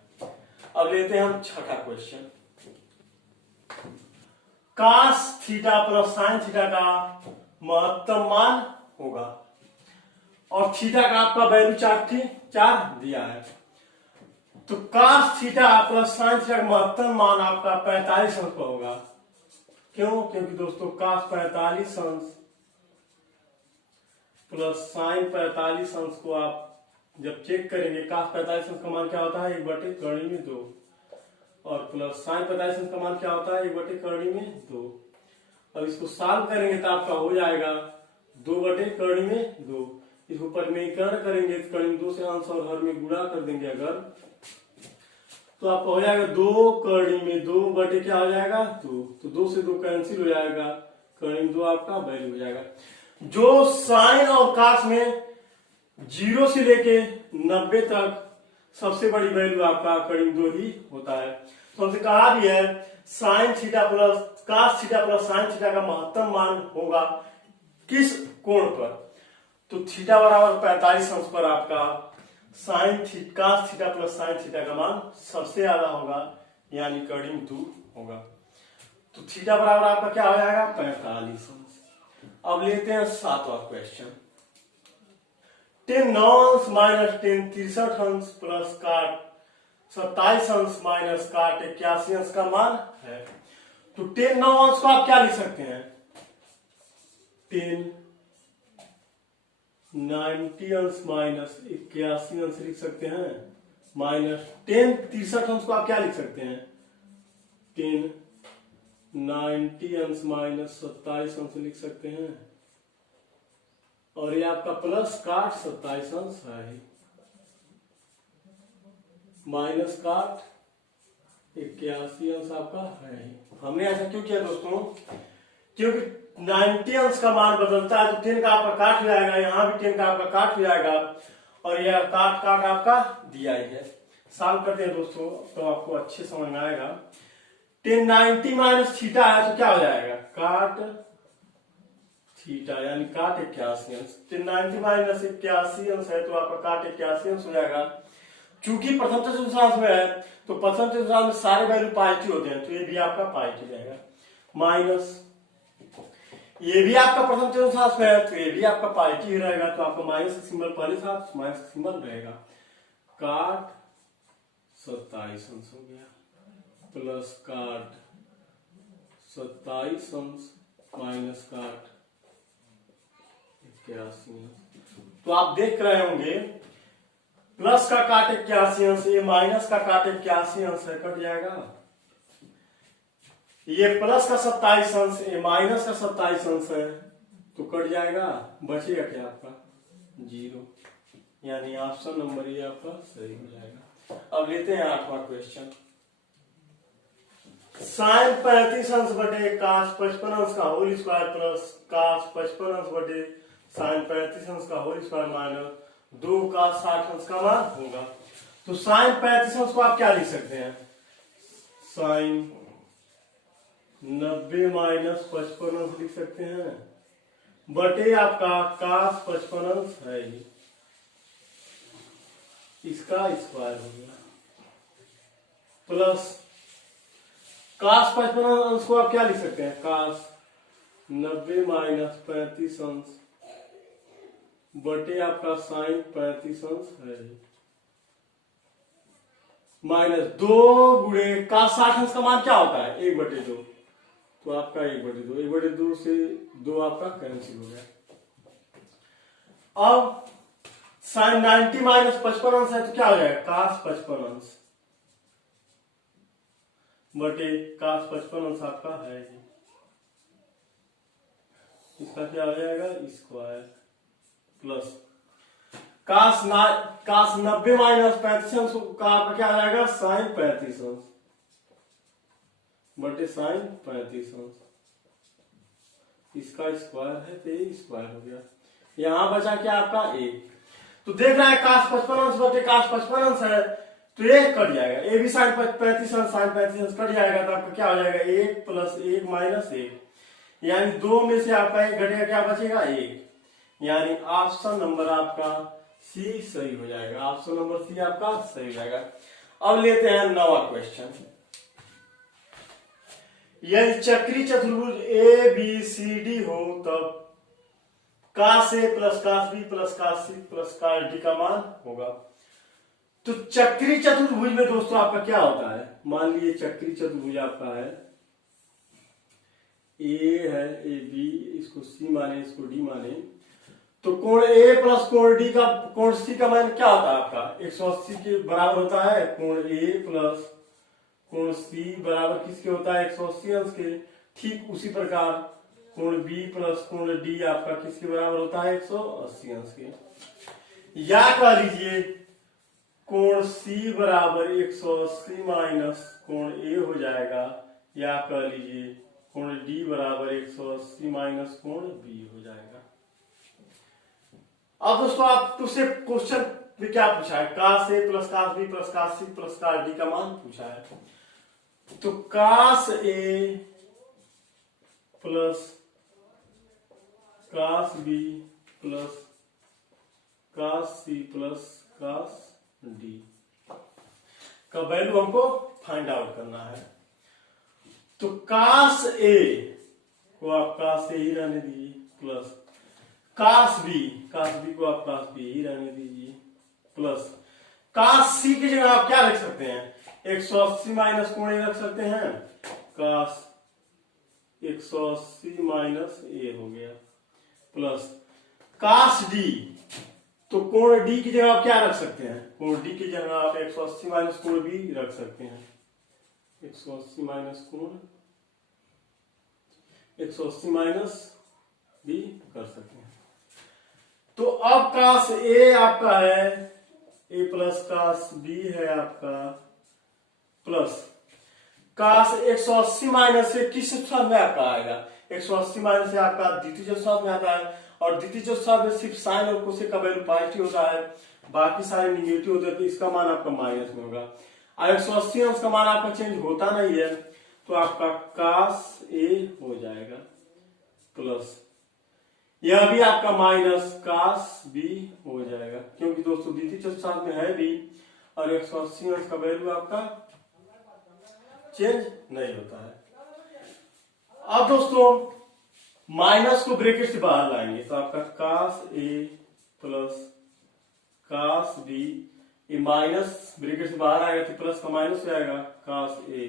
अब लेते हैं हम छठा question. Cos theta plus sine theta का महत्तम मान होगा, और थीटा का आपका वैल्यू 4 दिया है। तो cos theta plus sine theta का महत्तम मान आपका 45 अंश पर होगा। क्यों, क्योंकि दोस्तों कास 45 अंश प्लस साइन 45 अंश को आप जब चेक करेंगे, कास 45 अंश का मान क्या होता है 1 करनी में 2, और प्लस साइन 45 अंश का मान क्या होता है 1 करनी में 2। अब इसको सॉल्व करेंगे तो आपका हो जाएगा 2 करनी में 2। इसको परिमेयीकरण करेंगे, करनी 2 से अंश और हर में गुणा कर देंगे अगर, तो आपका हो जाएगा 2 करनी में 2 बटे क्या हो जाएगा 2। तो 2 से 2 कैंसिल हो जाएगा, करनी में 2 आपका वैल्यू हो जाएगा। जो साइन और कास में 0 से लेके 90 तक सबसे बड़ी वैल्यू आपका करीब 2 ही होता है। तो हमसे कहा भी है sine theta plus cos theta plus sine theta का महत्तम मान होगा किस कोण पर, तो थीटा बराबर 45 अंश पर आपका sine cos theta plus sine theta का मान सबसे ज्यादा होगा, यानी करीब 2 होगा। तो थीटा बराबर आपका क्या हो जाएगा 45 अंश। अब लेते हैं सातवां क्वेश्चन। 10 9 अंश माइनस 10 63 अंश प्लस काट 27 अंश माइनस काट 81 अंश का मान है। तो 10 9 अंश को आप क्या लिख सकते हैं? 10 90 अंश माइनस 81 अंश लिख सकते हैं, माइनस 10 63 अंश को आप क्या लिख सकते हैं? 10 90 अंश माइनस 27 अंश लिख सकते हैं, और ये आपका प्लस काट 27 अंश है, माइनस काट 81 अंश आपका है। हमने ऐसा क्यों किया दोस्तों? क्योंकि 90 अंश का मान बदलता है तो 10 का आपका काट हो जाएगा, यहाँ भी 10 का आपका काट हो जाएगा, और यह काट काट आपका दिया ही है। सॉल्व करते हैं दोस्तों तो आपको अच्छे समझ में आएगा। 10 90 माइनस थीटा है तो क्या हो जाएगा? काट थीटा यानी काट 81 अंश। 10 90 माइनस 81 अंश है तो आपका काट 81 अंश हो जाएगा। चूंकि प्रथम चतुर्थांश में है तो प्रथम चतुर्थांश में सारे वैल्यू पॉजिटिव होते हैं, तो ये भी आपका पॉजिटिव जाएगा, माइनस ये भी आपका प्रथम चतुर्थांश में है तो ये भी आपका पॉजिटिव रहेगा, तो आपका माइनस का सिंबल पहले साथ माइनस का सिंबल रहेगा। काट 27 अंश हो गया, प्लस काट 27 अंश माइनस काट 81। तो आप देख रहे होंगे प्लस का काट 81 अंश, ये माइनस का काट 81 अंश है, कट जाएगा। ये प्लस का 27 अंश, ये माइनस का 27 अंश है, तो कट जाएगा। बचेगा क्या आपका? 0, यानी ऑप्शन नंबर ये आपका सही हो जाएगा। अब लेते हैं 8वां क्वेश्चन। साइन 35 अंश बटे काश 55 अंश का होल स्क्वायर प्लस काश 55 अंश बटे साइन 35 अंश का होल स्क्वायर माइनस 2 का 60 अंश का मान होगा। तो साइन 35 अंश को आप क्या लिख सकते हैं? साइन 90 माइनस 55 अंश लिख सकते हैं, बटे आपका काश 55 अंश है, इसका स्क्वायर हो गया, प्लस काश 55 अंश को आप क्या लिख सकते हैं? काश 90 माइनस 35 अंश बटे आपका साइन 35 अंश है, माइनस 2 गुणे काश 60 अंश का मान क्या होता है? 1/2, तो आपका 1/2, 1/2 से 2 आपका कैंसिल हो गया। अब साइन 90 माइनस 55 अंश है तो क्या हो जाएगा? काश 55 अंश बटे काश 55 अंश आपका है, इसका क्या हो जाएगा? स्क्वायर, प्लस काश 90 माइनस 35 अंश का आपका क्या आ जाएगा? साइन 35 अंश बटे साइन 35 अंश, इसका स्क्वायर है तो ये स्क्वायर हो गया। यहां बचा क्या आपका? 1। तो देख रहा है काश 55 अंश बटे काश 55 अंश है तो ये कट जाएगा, ये भी साइन 35 अंश साइन 35 अंश कट जाएगा, तो आपका क्या हो जाएगा? 1 प्लस 1 माइनस 1, यानी 2 में से आपका 1 घटेगा, क्या बचेगा? 1, यानी ऑप्शन नंबर आपका सी सही हो जाएगा। ऑप्शन नंबर सी आपका सही हो जाएगा। अब लेते हैं 9वां क्वेश्चन। यदि चक्री चतुर्भुज ए बी सी डी हो तब cos A plus cos B plus cos C plus cos D का मान होगा। तो चक्री चतुर्भुज में दोस्तों आपका क्या होता है? मान लीजिए चक्री चतुर्भुज आपका है, ए है, ए बी, इसको सी माने, इसको डी माने, तो कोण ए प्लस कोण डी का कोण सी का मान क्या होता है आपका? 180 के बराबर होता है। कोण ए प्लस कोण सी बराबर किसके होता है? 180 अंश के। ठीक उसी प्रकार कोण बी प्लस कोण डी आपका किसके बराबर होता है? 180 अंश के। या कह लीजिए कोण सी बराबर 180 माइनस कोण ए हो जाएगा, या कह लीजिए कोण डी बराबर 180 माइनस कोण बी हो जाएगा। अब दोस्तों आप तुझसे क्वेश्चन में क्या पूछा है? Cos A plus cos B plus cos C plus cos D का मान पूछा है। तो cos A plus cos B plus cos C plus cos D का वैल्यू हमको फाइंड आउट करना है। तो काश ए को आप काश ए ही रहने दीजिए, प्लस काश बी को आप काश बी ही रहने दीजिए, प्लस काश सी की जगह आप क्या रख सकते हैं? 180 माइनस कोण ए रख सकते हैं, काश 180 माइनस ए हो गया प्लस कास डी। तो कोण डी की जगह आप क्या रख सकते हैं? कोण डी की जगह आप 180 माइनस कोण बी रख सकते हैं। 180 माइनस कोण 180 माइनस बी कर सकते हैं। तो अब कास ए आपका है ए प्लस कास बी है आपका प्लस कास 180 माइनस से किस चतुर्थांश में आपका आएगा? 180 माइनस से आपका द्वितीय चतुर्थांश में आता है और द्वितीय चतुर्थांश में सिर्फ साइन और कोसेक का वैल्यू पॉजिटिव होता है, बाकी सारे निगेटिव होते हैं, तो इसका मान आपका माइनस में होगा। और 180 अंश का मान आपका चेंज होता नहीं है, तो आपका कास ए हो जाएगा प्लस यह भी आपका माइनस कास बी हो जाएगा, क्योंकि दोस्तों द्वितीय चतुर्थांश में है बी और 180 अंश का वैल्यू आपका चेंज नहीं होता है। अब दोस्तों माइनस को ब्रैकेट से बाहर लाएंगे तो आपका कास ए प्लस कास बी, ये माइनस ब्रैकेट से बाहर आएगा तो प्लस का माइनस हो जाएगा कास ए,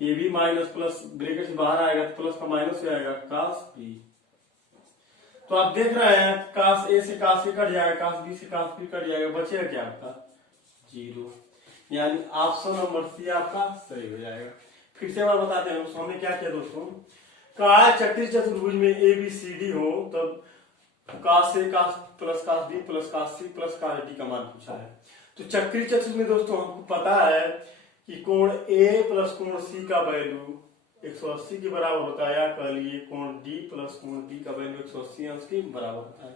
ये भी माइनस प्लस ब्रैकेट से बाहर आएगा तो प्लस का माइनस हो जाएगा कास बी। तो आप देख रहे हैं कास ए से कास ए कट जाएगा, कास बी से कास बी कट जाएगा, बचेगा क्या आपका 0, यानी ऑप्शन नंबर सी आपका सही हो जाएगा। फिर से बार बताते हैं हमने क्या किया दोस्तों, काया चक्रीय चतुर्भुज में ए बी सी डी हो तब cos A cos plus cos B plus cos C plus cos D का मान पूछा है। तो चक्रीय चतुर्भुज में दोस्तों हमको पता है कि कोण ए प्लस कोण सी का वैल्यू 180 के बराबर होता है, या कह लिए कोण डी प्लस कोण डी का वैल्यू 180 अंश के बराबर होता है।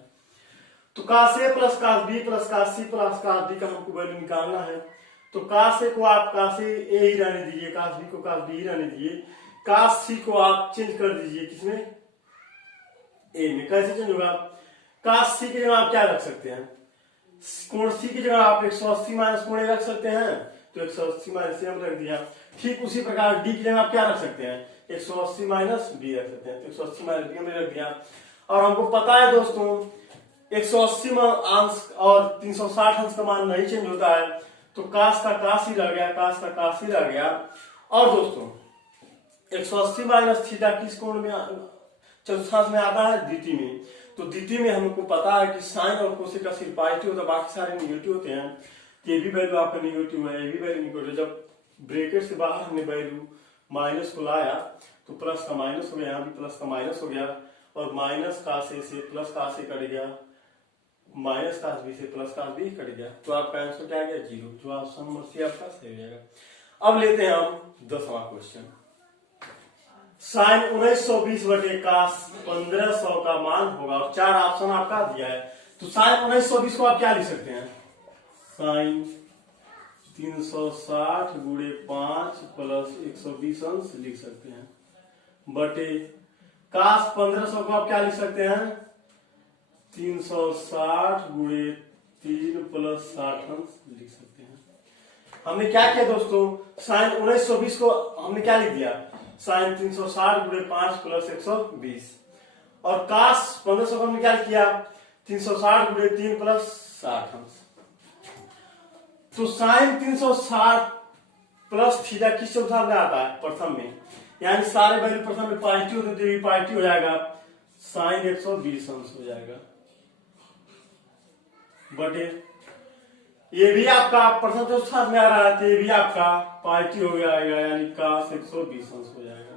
तो cos A plus cos B plus cos C plus cos D का हमको वैल्यू निकालना है। तो कास ए को आप कास ए ही रहने दीजिए, कास बी को कास बी ही रहने दीजिए, कास सी को आप चेंज कर दीजिए किसमें ए में। कैसे चेंज होगा? कास सी की जगह आप क्या रख सकते हैं? कोण सी की जगह आप 180 माइनस कोण ए रख सकते हैं, तो 180 माइनस ए हम रख दिया। ठीक उसी प्रकार डी की जगह आप क्या रख सकते हैं? 180 माइनस बी रख सकते हैं, तो 180 माइनस बी हमने रख दिया। और हमको पता है दोस्तों 180 अंश और 360 अंश का मान नहीं चेंज होता है, तो कास का कास ही रह गया, कास का कास ही रह गया। और दोस्तों 180 माइनस थीटा किस कोण में चतुर्थांश में आता है? द्वितीय में। तो द्वितीय में हमको पता है कि साइन और कोसेक का सिर्फ पॉजिटिव होता है, बाकी सारे निगेटिव होते हैं। ये भी वैल्यू आपका निगेटिव है, ये भी वैल्यू निगेटिव है। जब ब्रैकेट से बाहर हमने वैल्यू माइनस को लाया तो प्लस का माइनस हो गया, यहाँ भी प्लस का माइनस हो गया, और माइनस कास ए से प्लस कास ए कट गया, माइनस कास बी से प्लस कास बी कट गया, तो आपका आंसर क्या आ गया 0, जो ऑप्शन नंबर सी आपका सही हो जाएगा। अब लेते हैं हम 10वां क्वेश्चन। साइन 1920 बटे कास 1500 का मान होगा, और 4 ऑप्शन आपका दिया है। तो साइन 1920 को आप क्या लिख सकते हैं? साइन 360 गुणे 5 प्लस 120 अंश लिख सकते हैं, बटे कास 1500 को आप क्या लिख सकते हैं? 360 गुणे 3 प्लस 60 अंश लिख सकते हैं। हमने क्या किया दोस्तों, साइन 1920 को हमने क्या लिख दिया? साइन 360 गुणे 5 प्लस 120, और कास 1500 को हमने क्या किया? 360 गुणे 3 प्लस 60 अंश। तो साइन 360 प्लस थीटा किस चतुर्थांश में आता है? प्रथम में, यानी सारे वैल्यू प्रथम में पॉजिटिव होते तो ये पॉजिटिव हो जाएगा, साइन 120 अंश हो जाएगा, बटे ये भी आपका प्रथम चतुर्थांश में आ रहा है तो ये भी आपका पॉजिटिव हो जाएगा, यानी कास 120 अंश हो जाएगा।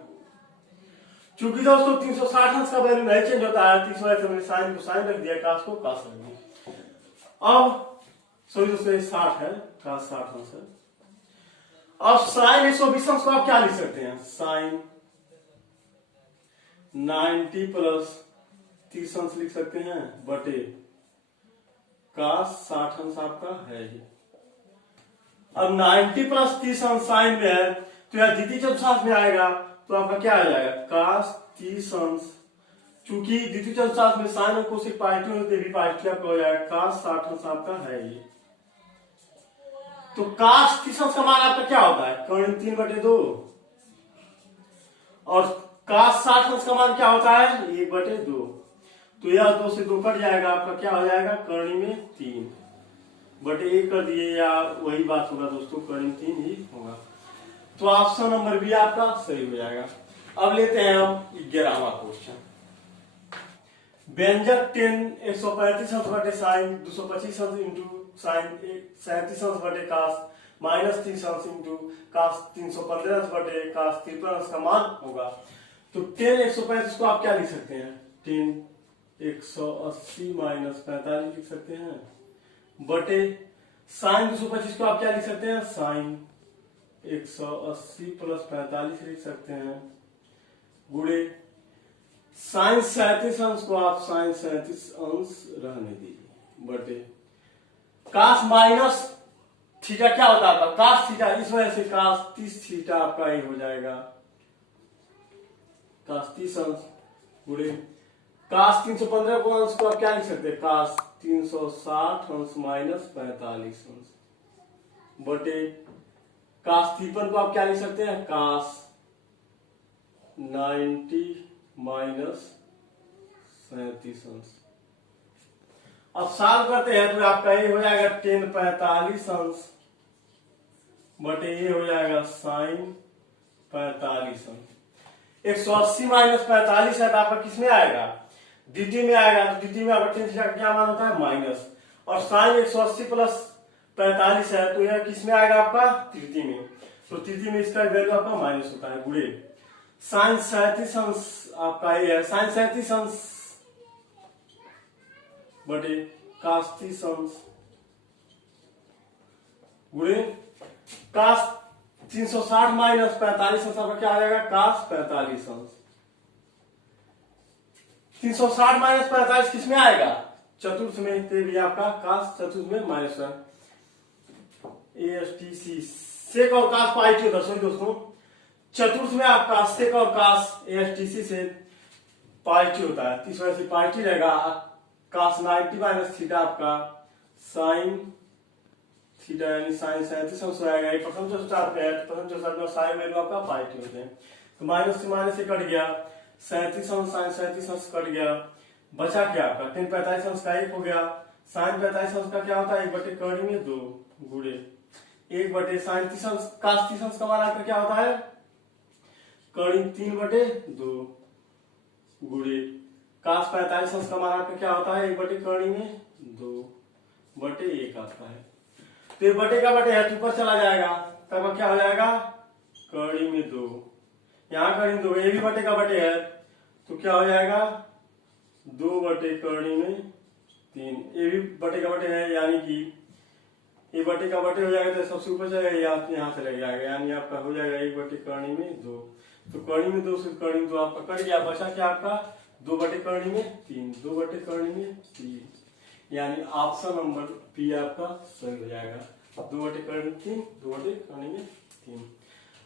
चूंकि दोस्तों 360 अंश का वैल्यू नहीं चेंज होता है, तीसरा हमने साइन को साइन रख दिया, कास को कास रख दिया। अब सॉरी दोस्तों 60 है, कास 60 अंश है। अब साइन 120 अंश को आप क्या लिख सकते हैं? साइन 90 प्लस 30 अंश लिख सकते हैं, बटे कास 60 अंश आपका है ही। अब 90 प्लस 30 अंश साइन में है तो यह द्वितीय चतुर्थांश में आएगा, तो आपका क्या आ जाएगा? कास 30 अंश। चूंकि द्वितीय चतुर्थांश में साइन और कोसेक पॉजिटिव होते भी पॉजिटिव आपका हो जाएगा, कास 60 अंश आपका है ये। तो कास 30 अंश का मान आपका क्या होता है? कर्ण 3/2, और कास 60 अंश का मान क्या होता है? 1/2। तो यह 2 से 2 कट जाएगा, आपका क्या हो जाएगा? कर्णी में 3/1 कर दिए, या वही बात होगा दोस्तों, कर्णी 3 ही होगा। तो ऑप्शन नंबर बी आपका सही हो जाएगा। अब लेते हैं हम 11वां क्वेश्चन। व्यंजक 10 135 अंश बटे साइन 225 अंश इंटू साइन 37 अंश बटे कास माइनस 30 अंश इंटू कास 315 अंश बटे कास 53 अंश का मान होगा। तो 10 135 को आप क्या लिख सकते हैं? 10 180 माइनस 45 लिख सकते हैं बटे साइन 225 को आप क्या लिख सकते हैं? साइन 180 प्लस 45 लिख सकते हैं गुणे साइन 37 अंश को आप साइन 37 अंश रहने दीजिए बटे कास माइनस थीटा क्या होता है आपका? कास थीटा, इस वजह से कास 30 थीटा आपका ये हो जाएगा कास 30 अंश गुणे कास 315 को अंश को आप क्या लिख सकते हैं? कास 360 अंश माइनस 45 अंश बटे कास 53 को आप क्या लिख सकते हैं? कास 90 माइनस 37 अंश। अब सॉल्व करते हैं तो आपका ये हो जाएगा 10 45 अंश बटे ये हो जाएगा साइन 45 अंश। 180 माइनस 45 है तो आपका किसमें आएगा? dt में आएगा। तो dt में आपका tan थीटा का क्या मान होता है? माइनस। और साइन 180 प्लस 45 है तो यह किसमें आएगा आपका? तृतीय में। तो तृतीय में इसका वैल्यू आपका माइनस होता है गुणे साइन 37 अंश आपका ये है साइन 37 अंश बटे कास 30 अंश गुणे कास 360 माइनस 45 अंश आपका क्या आ जाएगा? कास 45 अंश। 360 माइनस 45 किसमें आएगा? चतुर्थ में। तो भी आपका कास चतुर्थ में माइनस है। ASTC सेक और कास पाई होता है दोस्तों। चतुर्थ में आपका सेक और कास ASTC से पार्टी होता है। इस वजह से पार्टी रहेगा कास 90 माइनस थीटा आपका साइन थीटा यानी साइन 37 अंश आएगा। ये प्रथम चतुर्थांश पे है तो प्रथम चतुर्थांश में साइन वैल्यू आपका पार्टी होते हैं। तो माइनस से माइनस से कट गया 37 अंश साइन 37 अंश कट गया। बचा क्या आपका? 10 45 अंश का 1 हो गया। साइन 45 अंश का क्या होता है? 1 बटे कड़ी में 2 गुणे 1 बटे साइन 30 अंश कास 30 अंश का मान आपका क्या होता है? कड़ी 3 बटे 2 गुणे कास 45 अंश का मान आपका क्या होता है? 1 बटे कड़ी में 2 बटे 1 आता है। तो 1 बटे का बटे है तो ऊपर चला जाएगा तब क्या हो जाएगा? कड़ी में 2 यहाँ कड़ी में 2 ये भी बटे का बटे है तो क्या हो जाएगा? 2 बटे कड़ी में 3 ये भी बटे का बटे है यानी कि ये बटे का बटे हो जाएगा तो सबसे ऊपर जाएगा यहाँ से लग जाएगा यानी आपका हो जाएगा 1 बटे कड़ी में 2। तो कड़ी में 2 से कड़ी में 2 आपका कट गया। बचा क्या आपका? 2 बटे कड़ी में 3 2 बटे कड़ी में 3 यानी ऑप्शन नंबर बी आपका सही हो जाएगा। 2 बटे कड़ी में 3 2 बटे कड़ी में 3।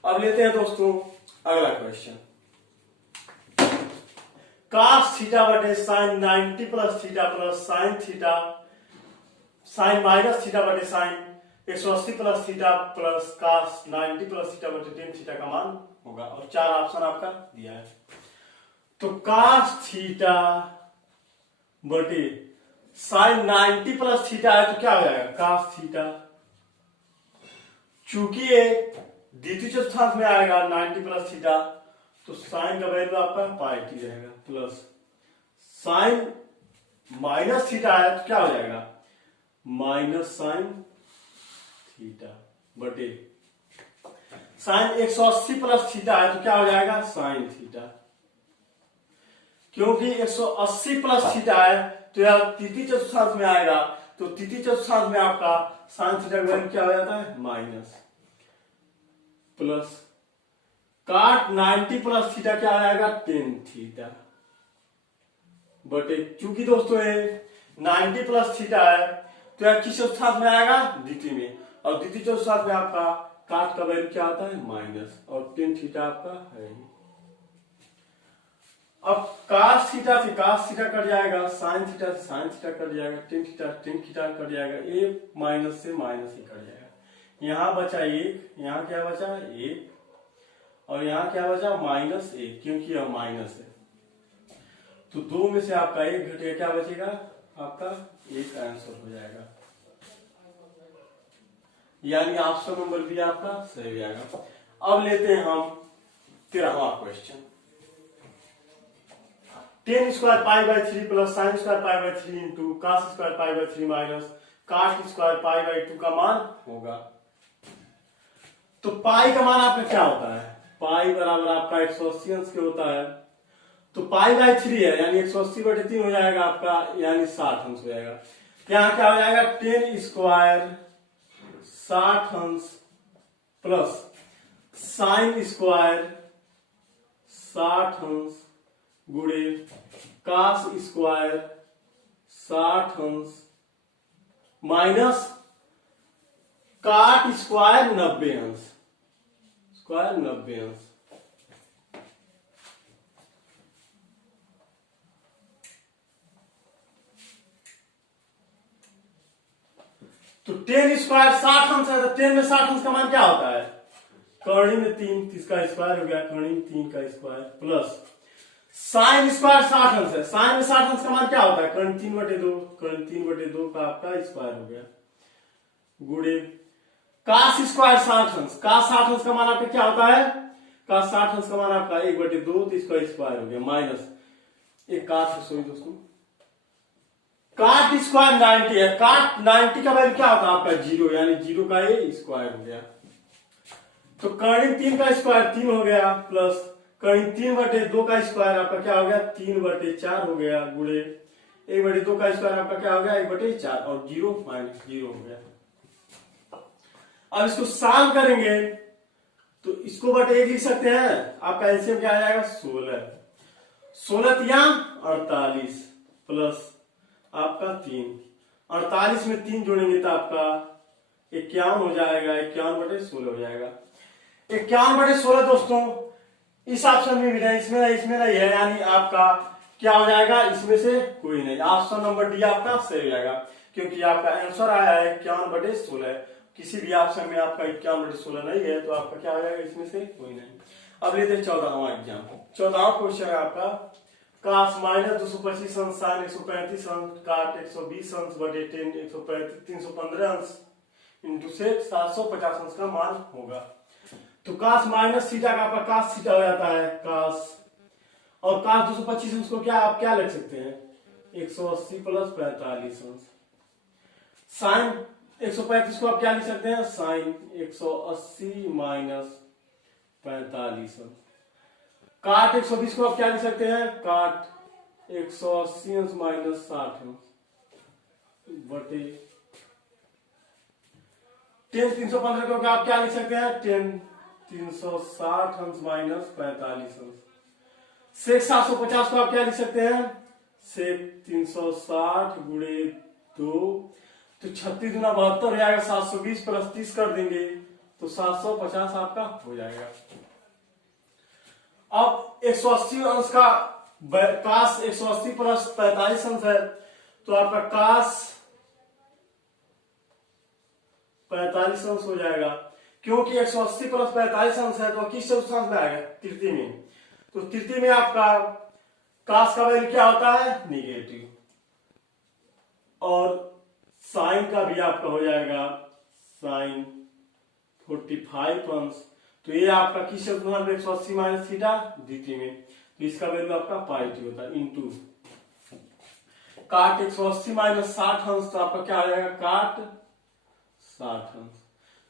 अब लेते हैं दोस्तों अगला क्वेश्चन। कास थीटा बटे sine 90 plus theta plus sine theta sine minus theta बटे sine 180 plus theta plus cos 90 plus theta बटे tan थीटा का मान होगा। और 4 ऑप्शन आपका दिया है। तो कास थीटा बटे साइन 90 प्लस थीटा है तो क्या हो जाएगा? कास थीटा चूंकि ये द्वितीय चतुर्थांश में आएगा 90 प्लस थीटा तो साइन का वैल्यू आपका पाई टी रहेगा प्लस साइन माइनस थीटा है तो क्या हो जाएगा? माइनस साइन थीटा बटे साइन 180 प्लस थीटा है तो क्या हो जाएगा? Sine theta. क्योंकि 180 प्लस थीटा है तो यह तृतीय चतुर्थांश में आएगा तो तृतीय चतुर्थांश में आपका साइन थीटा का वैल्यू क्या हो जाता है? माइनस प्लस काट 90 प्लस थीटा क्या आ जाएगा? tan थीटा बटे चूंकि दोस्तों ये 90 प्लस थीटा है तो यह किस चतुर्थांश में आएगा? द्वितीय में। और द्वितीय चतुर्थांश में आपका काट का वैल्यू क्या आता है? माइनस और tan थीटा आपका है। अब कास थीटा से कास थीटा कट जाएगा साइन थीटा से साइन थीटा कट जाएगा tan थीटा कट जाएगा। ये माइनस से माइनस ही कट जाएगा। यहाँ बचा 1 यहाँ क्या बचा? 1 और यहाँ क्या बचा? -1 क्योंकि यह माइनस है तो 2 में से आपका 1 घटेगा क्या बचेगा? आपका 1 आंसर हो जाएगा यानी ऑप्शन नंबर बी आपका सही हो जाएगा। अब लेते हैं हम 13वां question. Tan square pi by 3 plus sine square pi by 3 into cos square pi by 3 minus cot square pi by 2 का मान होगा। तो पाई का मान आपका क्या होता है, पाई बराबर आपका 180 अंश के होता है। तो पाई बाई 3 है यानी 180 बटे 3 हो जाएगा आपका, यानी 60 अंश हो जाएगा। यहाँ क्या हो जाएगा, 10 स्क्वायर 60 अंश प्लस साइन स्क्वायर 60 अंश गुणे कास स्क्वायर 60 अंश माइनस काट स्क्वायर 90 अंश, स्क्वायर 90 अंश। तो 10 स्क्वायर 60 अंश है, तो 10 में 60 अंश का मान क्या होता है, कर्णी में 3 इसका स्क्वायर हो गया, कर्णी में 3 का स्क्वायर प्लस साइन स्क्वायर 60 अंश है, साइन में 60 अंश का मान क्या होता है, कर्णी 3/2, कर्णी 3/2 का आपका स्क्वायर हो गया गुणे कास स्क्वायर 60 अंश, कास 60 अंश का मान आपका क्या होता है, कास 60 अंश का मान आपका 1/2 तो इसका स्क्वायर हो गया माइनस एक काट, सॉरी दोस्तों, काट स्क्वायर 90 है, काट 90 का वैल्यू क्या होता है आपका 0, यानी 0 का ये स्क्वायर हो गया। तो कर्णी 3 का स्क्वायर 3 हो गया प्लस कर्णी 3/2 का स्क्वायर आपका क्या हो गया 3/4 हो गया गुणे 1/2 का स्क्वायर आपका क्या हो गया 1/4 और 0 माइनस 0 हो गया। अब इसको सॉल्व करेंगे तो इसको बटे 1 लिख सकते हैं, आपका एलसीएम क्या आ जाएगा 16, 16 या 48 प्लस आपका 3, 48 में 3 जोड़ेंगे तो आपका 51 हो जाएगा, 51/16 हो जाएगा। 51/16 दोस्तों इस ऑप्शन में भी नहीं, इसमें नहीं है, यानी आपका क्या हो जाएगा, इसमें से कोई नहीं, ऑप्शन नंबर डी आपका सही हो जाएगा, क्योंकि आपका आंसर आया है 51/16, किसी भी ऑप्शन में आपका 51/16 नहीं है, तो आपका क्या हो जाएगा, इसमें से कोई नहीं। अब लेते हैं 14वां एग्जाम। 14वां क्वेश्चन है आपका कास माइनस 225 अंश साइन 135 अंश काट 120 अंश बटे 10 315 अंश इंटू से 750 अंश का मान होगा। तो कास माइनस थीटा का आपका कास थीटा हो जाता है कास, और कास 225 अंश को क्या आप क्या लिख सकते हैं 180 प्लस 45 अंश, साइन 135 को आप क्या लिख सकते हैं साइन 180 माइनस 45 अंश, काट 120 को आप क्या लिख सकते हैं काट 180 अंश माइनस 60 अंश बटे 10 315 को आप क्या लिख सकते हैं 10 360 अंश माइनस 45 अंश, सेक 750 को आप क्या लिख सकते हैं सेक 360 गुणे 2, तो 36 गुना 72 हो जाएगा, 720 प्लस 30 कर देंगे तो 750 आपका हो जाएगा। अब 180 अंश का कास 180 प्लस 45 अंश है, तो आपका कास 45 अंश हो जाएगा, क्योंकि 180 प्लस 45 अंश है तो किस चतुर्थांश में आएगा तृतीय में, तो तृतीय में आपका कास का वैल्यू क्या होता है निगेटिव, और साइन का भी आपका हो जाएगा साइन 45 अंश, तो ये आपका किस चतुर्थांश में 180 माइनस थीटा द्वितीय में, तो इसका वैल्यू आपका पॉजिटिव होता है इंटू काट 180 माइनस 60 अंश, तो आपका क्या आ जाएगा काट 60 अंश,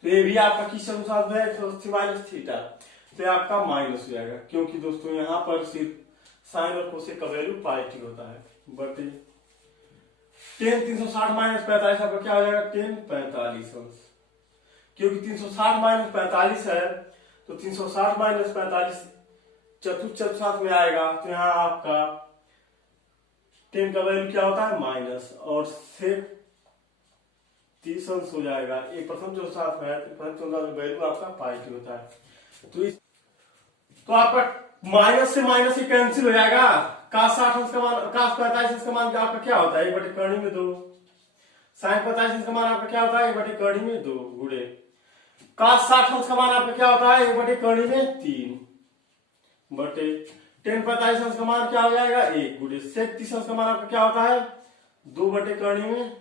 तो ये भी आपका किस चतुर्थांश में 180 माइनस थीटा, तो ये आपका माइनस हो जाएगा, क्योंकि दोस्तों यहाँ पर सिर्फ साइन और कोसेक का वैल्यू पॉजिटिव होता है। बटे 10 360 माइनस 45 आपका क्या हो जाएगा 10 45 अंश, क्योंकि 360 माइनस 45 है तो 360 माइनस 45 चतुर्थांश में आएगा, तो यहाँ आपका 10 का वैल्यू क्या होता है माइनस, और सेक 30 अंश हो जाएगा, एक प्रथम चतुर्थांश है तो प्रथम चतुर्थांश में वैल्यू आपका पॉजिटिव होता है, तो आपका माइनस से माइनस ही कैंसिल हो जाएगा, कास 60 अंश का मान कास 45 अंश का मान आपका क्या होता है 1/कर्णी में 2, साइन 45 अंश का मान आपका क्या होता है 1/कर्णी में 2 गुणे कास 60 अंश का मान आपका क्या होता है 1/कर्णी में 3 बटे 10 45 अंश का मान क्या हो जाएगा 1 गुणे सेक 30 अंश का मान आपका क्या होता है 2/कर्णी में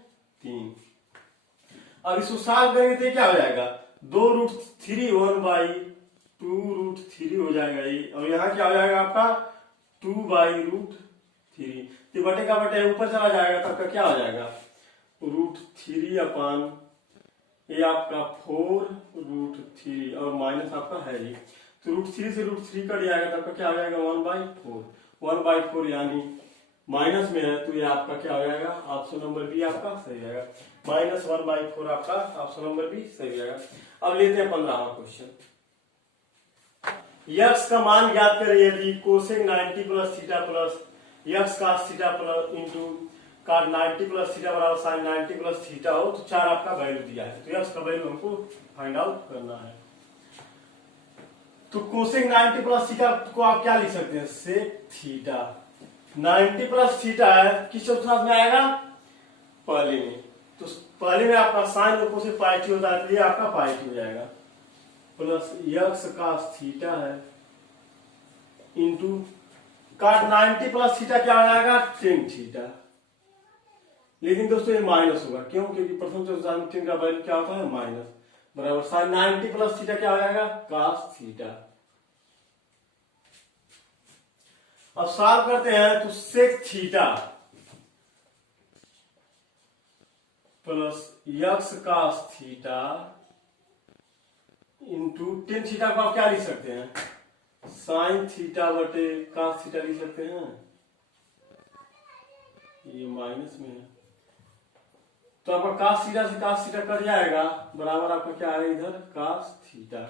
3। अब इसको सॉल्व करेंगे तो क्या हो जाएगा 2√3 1/2√3 हो जाएगा ये, और यहाँ क्या हो जाएगा आपका 2/√3 3, तो बटे का बटे ऊपर चला जाएगा, तब का क्या हो जाएगा √3 अपान ये आपका 4√3 और माइनस आपका है ये, तो √3 से √3 कट जाएगा, तब का क्या हो जाएगा 1/4, 1/4 यानी माइनस में है, तो ये आपका क्या हो जाएगा ऑप्शन नंबर बी आपका सही जाएगा, -1/4 आपका ऑप्शन नंबर बी सही जाएगा। अब लेते हैं 15वां क्वेश्चन। यक्स का मान ज्ञात करें यदि cosec 90 plus theta plus x cos theta plus into cot 90 plus theta बराबर साइन 90 प्लस थीटा हो, तो 4 आपका वैल्यू दिया है, तो यक्स का वैल्यू हमको फाइंड आउट करना है। तो कोसेक 90 प्लस थीटा को आप क्या लिख सकते हैं सेक थीटा, 90 प्लस थीटा है किस चौथांश में आएगा पहले में, तो पहले में आपका साइन और कोसेक पॉजिटिव होता है, तो ये आपका पॉजिटिव हो जाएगा, प्लस यक्स कास थीटा है इंटू काट 90 प्लस थीटा क्या हो जाएगा टेन थीटा, लेकिन दोस्तों ये माइनस होगा, क्यों, क्योंकि प्रथम चतुर्थांश टेन का वैल्यू क्या होता है माइनस, बराबर साइन 90 प्लस थीटा क्या हो जाएगा कास थीटा। अब सॉल्व करते हैं, तो sec theta plus x cos theta into tan theta को आप क्या लिख सकते हैं साइन थीटा बटे कास थीटा लिख सकते हैं, ये माइनस में है, तो आपका कास थीटा से कास थीटा कट जाएगा, बराबर आपका क्या है इधर कास थीटा,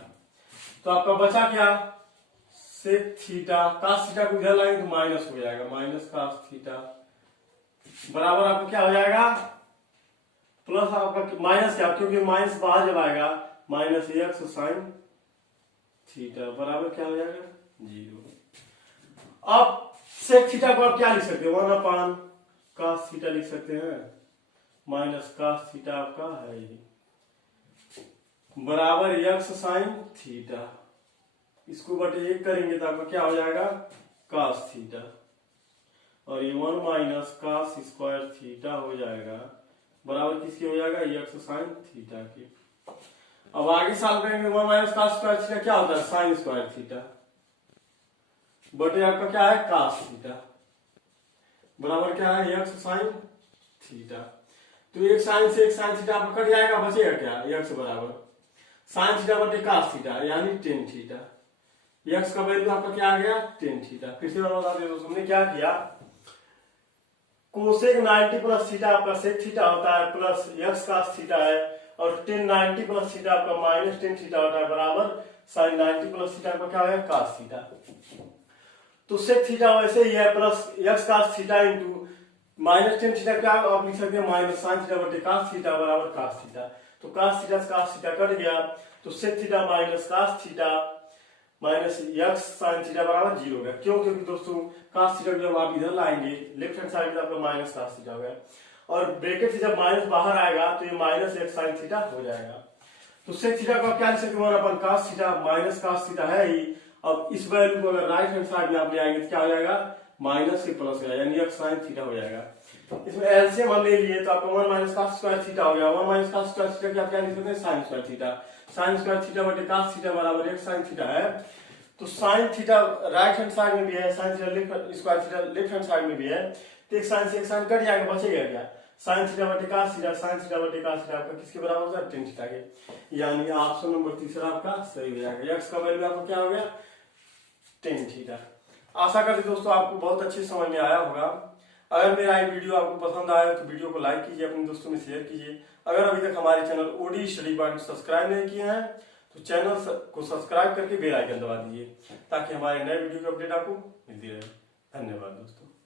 तो आपका बचा क्या सेक थीटा, कास थीटा को इधर लाएंगे तो माइनस हो जाएगा, माइनस कास थीटा बराबर आपका क्या हो जाएगा प्लस आपका माइनस क्या, क्योंकि माइनस बाहर जब आएगा माइनस एक्स साइन थीटा बराबर क्या हो जाएगा 0। अब सेक थीटा को आप क्या लिख सकते हैं 1 अपान कास थीटा लिख सकते हैं, माइनस कास थीटा आपका है ये बराबर एक्स साइन थीटा, इसको बटे 1 करेंगे तो आपका क्या हो जाएगा कास थीटा, और ये 1 माइनस कास स्क्वायर थीटा हो जाएगा, बराबर किसकी हो जाएगा एक्स साइन थीटा की। अब आगे सॉल्व करेंगे 1 माइनस कास स्क्वायर थीटा क्या होता है साइन स्क्वायर थीटा, बटे आपका क्या है कास थीटा, बराबर क्या है एक्स साइन थीटा, तो एक साइन से एक साइन थीटा आपका कट जाएगा, बचेगा क्या एक्स बराबर साइन थीटा बटे कास थीटा यानी टेन थीटा, एक्स का वैल्यू आपका क्या आ गया टेन थीटा। फिर से बता दे दोस्तों हमने क्या किया, कोसेक 90 प्लस थीटा आपका सेक थीटा होता है प्लस एक्स कास थीटा है, और टेन 90 प्लस थीटा आपका माइनस टेन थीटा होता है, बराबर साइन 90 प्लस थीटा आपका क्या है कास थीटा, तो सेक थीटा वैसे ही है plus x cos theta into minus tan theta क्या आप लिख सकते हैं माइनस साइन थीटा बटे कास थीटा बराबर कास थीटा, तो कास थीटा से कास थीटा कट गया, तो sec theta minus cos theta minus x sine theta बराबर 0 हो गया, क्यों, क्योंकि दोस्तों कास थीटा जब आप इधर लाएंगे लेफ्ट हैंड साइड में आपका माइनस कास थीटा हो गया, और ब्रैकेट से जब माइनस बाहर आएगा तो ये माइनस एक्स साइन थीटा हो जाएगा, तो सेक थीटा को आप क्या लिख सकते हैं अपन cos theta minus cos theta है ही, अब इस वैल्यू को अगर राइट हैंड साइड में आप ले आएंगे तो क्या हो जाएगा माइनस से प्लस हो जाएगा यानी एक्स साइन थीटा हो जाएगा। इसमें एलसीएम हम ले लिए तो आपका 1 माइनस कास स्क्वायर थीटा हो गया, 1 माइनस कास स्क्वायर थीटा क्या क्या लिख सकते हैं sine square theta, sine square theta बटे कास थीटा बराबर एक्स साइन थीटा है, तो sine theta right hand side में भी है, sine theta left square theta left hand side में भी है, तो एक साइन से एक साइन कट जाएगा, बचेगा क्या साइन थीटा बटे कास थीटा, साइन थीटा बटे कास थीटा आपका किसके बराबर होता है टेन थीटा के, यानी ऑप्शन नंबर तीसरा आपका सही हो जाएगा, एक्स का वैल्यू आपका क्या हो गया टेन थीटा। आशा करते दोस्तों आपको बहुत अच्छे समझ में आया होगा। अगर मेरा ये वीडियो आपको पसंद आया तो वीडियो को लाइक कीजिए, अपने दोस्तों में शेयर कीजिए। अगर अभी तक हमारे चैनल ओडी स्टडी पॉइंट को सब्सक्राइब नहीं किए हैं तो चैनल को सब्सक्राइब करके बेल आइकन दबा दीजिए ताकि हमारे नए वीडियो की अपडेट आपको मिलती रहे। धन्यवाद दोस्तों।